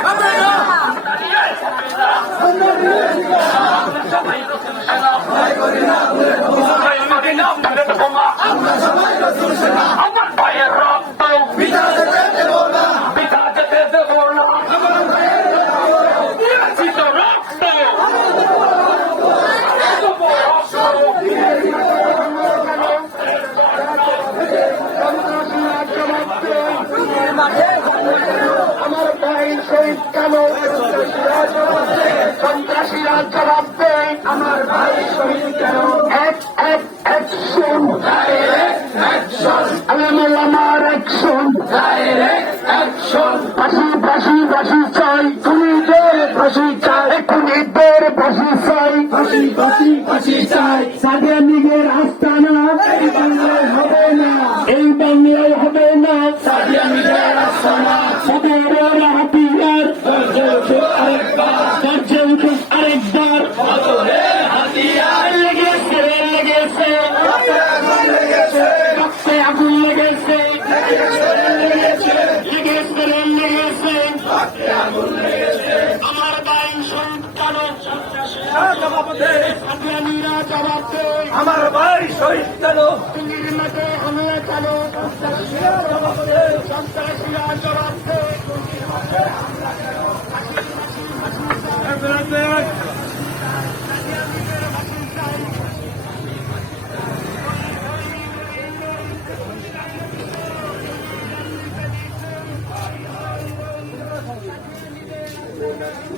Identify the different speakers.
Speaker 1: আমার
Speaker 2: আমার ভাই শহীদ কেন সন্ত্রাসীরা জবাব দেয় আমার ভাই শহীদ কেন? এক এক অ্যাকশন আমার অ্যাকশন ফাঁসি ফাঁসি ফাঁসি চাই। খুনিদের ফাঁসি চাই। খুনিদের ফাঁসি চাই। ফাঁসি ফাঁসি ফাঁসি চাই। সাদিয়া লীগের আস্তানা। এই বাংলায় হবে না। এই বাংলায় হবে না। সাদিয়া আমার ভাই শহীদ কালো আদিয়ানিরা জবাব দেয়
Speaker 3: আমার ভাই শহীদ
Speaker 2: মাঠে হামলা চালো। সন্ত্রাসীরা জবাব